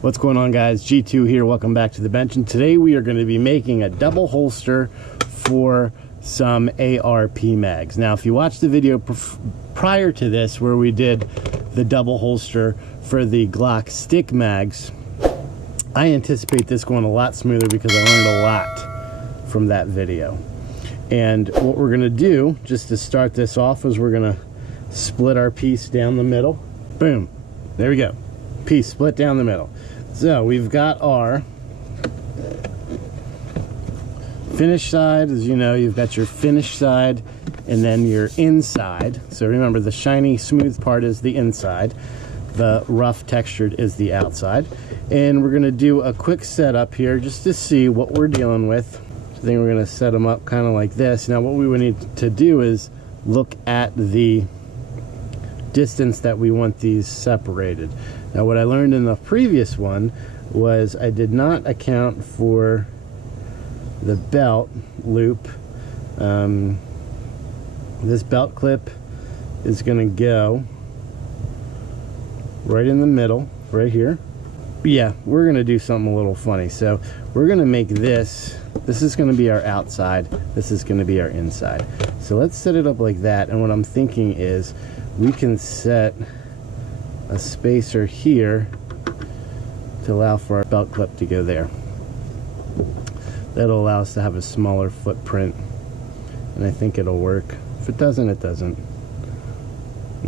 What's going on, guys? G2 here. Welcome back to the bench, and today we are going to be making a double holster for some ARP mags. Now, if you watched the video prior to this where we did the double holster for the Glock stick mags, I anticipate this going a lot smoother because I learned a lot from that video. And what we're going to do, just to start this off, is we're going to split our piece down the middle. Boom. There we go. Piece split down the middle. So we've got our finish side. As you know, you've got your finish side and then your inside. So remember, the shiny smooth part is the inside, the rough textured is the outside. And we're going to do a quick setup here just to see what we're dealing with. I think we're going to set them up kind of like this. Now what we would need to do is look at the distance that we want these separated. Now what I learned in the previous one was I did not account for the belt loop. This belt clip is going to go right in the middle, right here. But yeah, we're going to do something a little funny. So we're going to make this is going to be our outside, this is going to be our inside. So let's set it up like that, and what I'm thinking is we can set a spacer here to allow for our belt clip to go there. That'll allow us to have a smaller footprint, and I think it'll work. If it doesn't, it doesn't.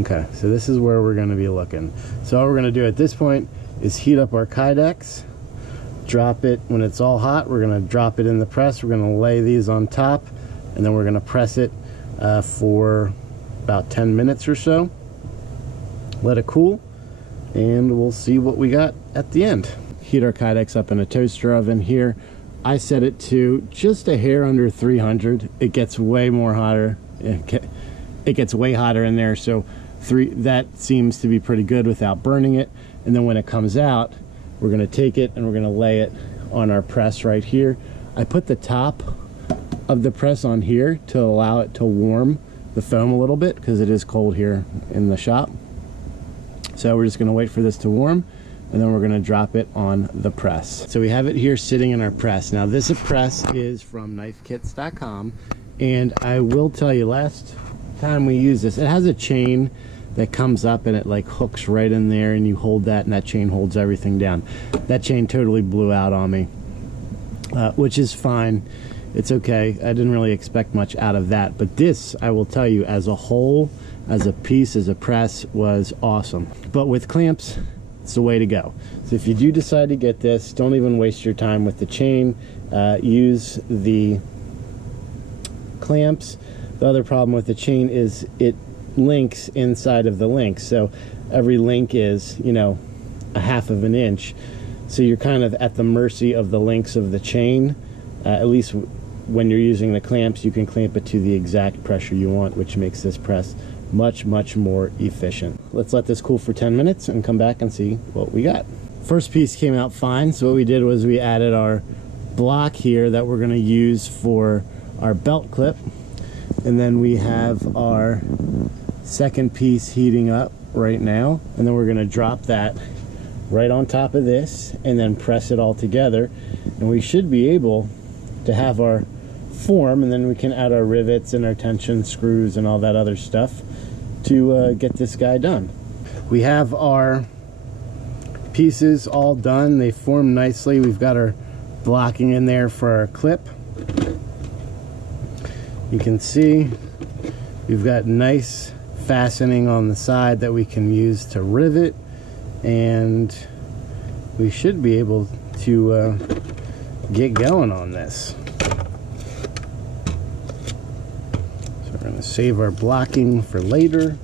Okay, so this is where we're going to be looking. So all we're going to do at this point is heat up our Kydex, drop it. When it's all hot, we're going to drop it in the press. We're going to lay these on top, and then we're going to press it for about 10 minutes or so. Let it cool, and we'll see what we got at the end. Heat our Kydex up in a toaster oven here. I set it to just a hair under 300. It gets way more hotter. It gets way hotter in there, so that seems to be pretty good without burning it. And then when it comes out, we're going to take it and we're going to lay it on our press right here. I put the top of the press on here to allow it to warm the foam a little bit because it is cold here in the shop. So we're just going to wait for this to warm, and then we're going to drop it on the press. So we have it here sitting in our press. Now this press is from knifekits.com, and I will tell you, last time we used this, it has a chain that comes up and it like hooks right in there, and you hold that and that chain holds everything down. That chain totally blew out on me, which is fine. It's okay. I didn't really expect much out of that, but this, I will tell you, as a whole, as a piece, as a press, was awesome. But with clamps, it's the way to go. So if you do decide to get this, don't even waste your time with the chain. Use the clamps. The other problem with the chain is it links inside of the link. So every link is, you know, a half of an inch. So you're kind of at the mercy of the links of the chain. At least when you're using the clamps, you can clamp it to the exact pressure you want, which makes this press much more efficient. Let's let this cool for 10 minutes and come back and see what we got. First piece came out fine. So what we did was we added our block here that we're going to use for our belt clip, and then we have our second piece heating up right now, and then we're going to drop that right on top of this and then press it all together, and we should be able to have our form, and then we can add our rivets and our tension screws and all that other stuff to get this guy done. We have our pieces all done. They form nicely. We've got our blocking in there for our clip. You can see we've got nice fastening on the side that we can use to rivet, and we should be able to get going on this. So we're going to save our blocking for later.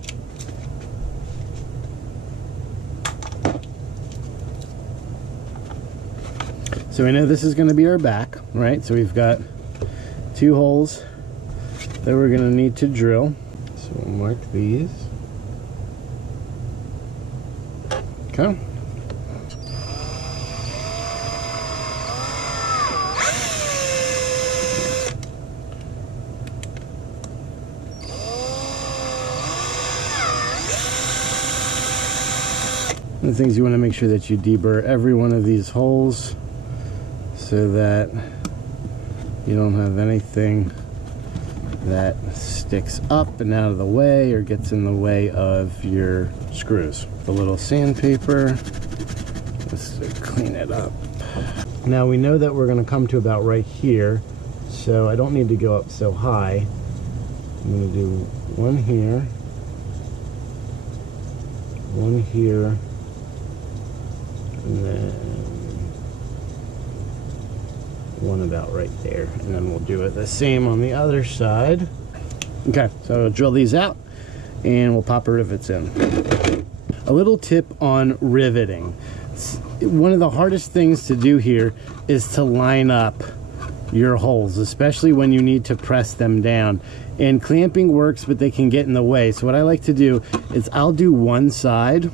So we know this is going to be our back, right? So we've got 2 holes that we're going to need to drill. So we'll mark these. Okay. One of the things you want to make sure that you deburr every one of these holes so that you don't have anything that sticks up and out of the way or gets in the way of your screws. The little sandpaper, just to clean it up. Now we know that we're going to come to about right here, so I don't need to go up so high. I'm going to do one here, one here, and then one about right there, and then we'll do it the same on the other side. Okay, so I'll drill these out and we'll pop our rivets in. A little tip on riveting. One of the hardest things to do here is to line up your holes, especially when you need to press them down. And clamping works, but they can get in the way. So what I like to do is I'll do one side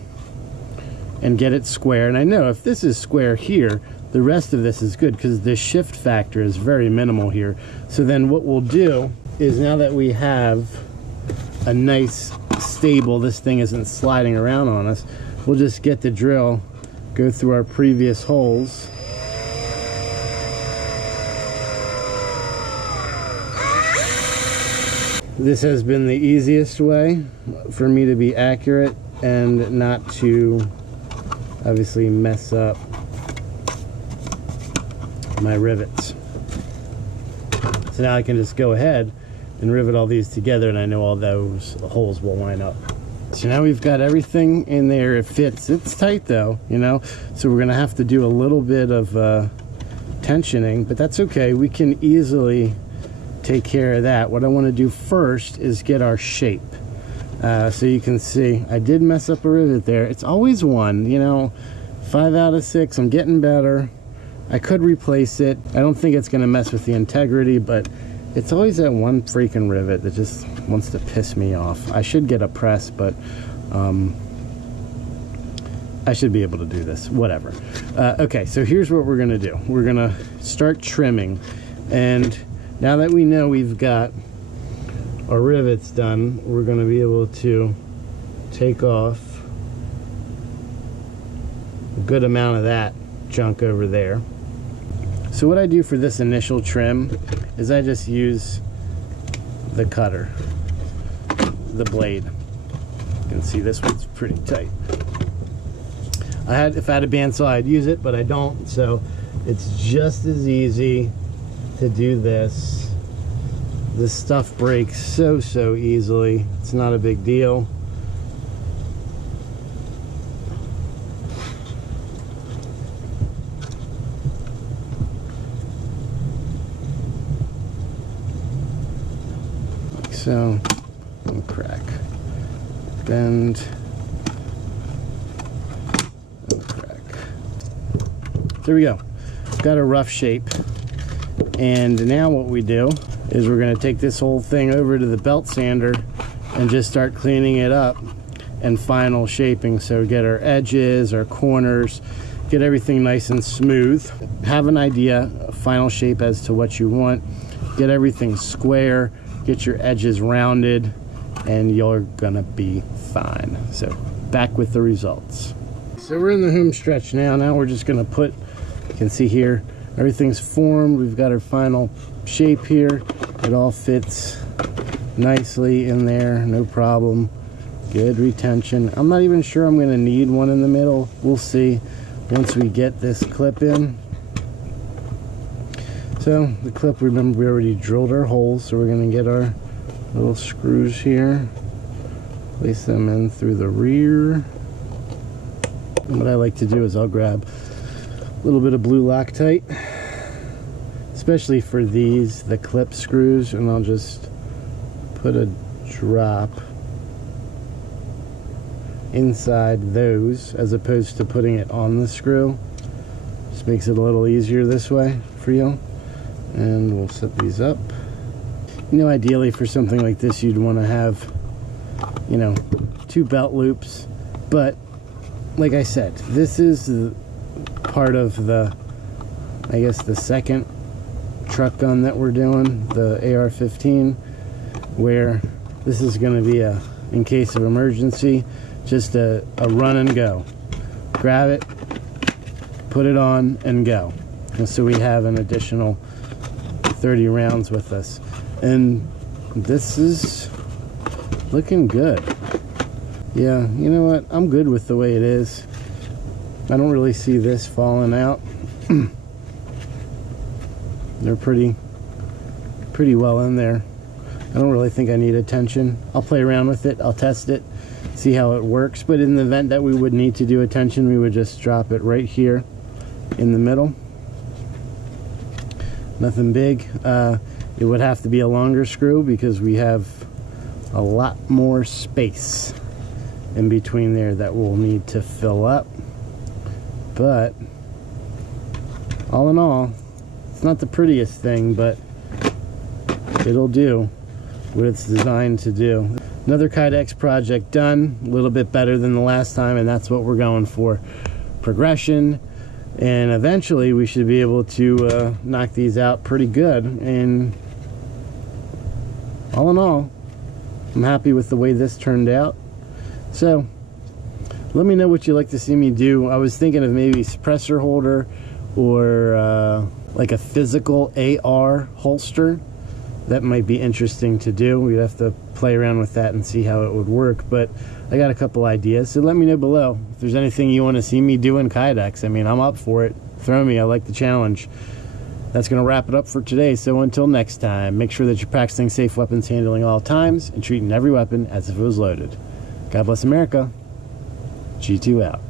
and get it square. And I know if this is square here, the rest of this is good because the shift factor is very minimal here. So then what we'll do is, now that we have a nice stable, this thing isn't sliding around on us, we'll just get the drill, go through our previous holes. This has been the easiest way for me to be accurate and not to obviously mess up my rivets. So now I can just go ahead and rivet all these together, and I know all those holes will line up. So now we've got everything in there. It fits. It's tight though, you know, so we're gonna have to do a little bit of tensioning, but that's okay. We can easily take care of that. What I want to do first is get our shape. So you can see I did mess up a rivet there. It's always one, you know, 5 out of 6. I'm getting better. I could replace it. I don't think it's going to mess with the integrity, but it's always that one freaking rivet that just wants to piss me off. I should get a press, but I should be able to do this, whatever. Okay, so here's what we're going to do. We're going to start trimming, and now that we know we've got our rivets done, we're going to be able to take off a good amount of that junk over there. So what I do for this initial trim is I just use the cutter, the blade. You can see this one's pretty tight. If I had a bandsaw, I'd use it, but I don't, so it's just as easy to do this. This stuff breaks so easily. It's not a big deal. Like so. And crack. Bend. And crack. There we go. Got a rough shape. And now what we do is we're going to take this whole thing over to the belt sander and just start cleaning it up and final shaping. So get our edges, our corners, get everything nice and smooth. Have an idea, a final shape as to what you want. Get everything square, get your edges rounded, and you're gonna be fine. So back with the results. So we're in the home stretch now. Now we're just gonna put, you can see here, everything's formed. We've got our final shape here. It all fits nicely in there, no problem. Good retention. I'm not even sure I'm gonna need one in the middle. We'll see once we get this clip in. So the clip, remember we already drilled our holes, so we're gonna get our little screws here, place them in through the rear. And what I like to do is I'll grab a little bit of blue Loctite, especially for these, the clip screws, and I'll just put a drop inside those as opposed to putting it on the screw. Just makes it a little easier this way for you. And we'll set these up. You know, ideally for something like this, you'd want to have, you know, 2 belt loops, but like I said, this is part of the, I guess, the second truck gun that we're doing, the AR-15, where this is going to be a, in case of emergency, just a run and go. grab it, put it on, and go. And so we have an additional 30 rounds with us. And this is looking good. Yeah, you know what? I'm good with the way it is. I don't really see this falling out. They're pretty well in there. I don't really think I need a tension. I'll play around with it. I'll test it, see how it works. But in the event that we would need to do a tension, we would just drop it right here in the middle. Nothing big. It would have to be a longer screw because we have a lot more space in between there that we'll need to fill up. But all in all, it's not the prettiest thing, but it'll do what it's designed to do. Another Kydex project done, a little bit better than the last time, and that's what we're going for. Progression, and eventually we should be able to knock these out pretty good. And all in all, I'm happy with the way this turned out. So let me know what you'd like to see me do. I was thinking of maybe suppressor holder or like a physical AR holster. That might be interesting to do. We'd have to play around with that and see how it would work, but I got a couple ideas. So let me know below if there's anything you want to see me do in Kydex. I mean, I'm up for it. Throw me. I like the challenge. That's going to wrap it up for today. So until next time, make sure that you're practicing safe weapons handling all times and treating every weapon as if it was loaded. God bless America. G2 out.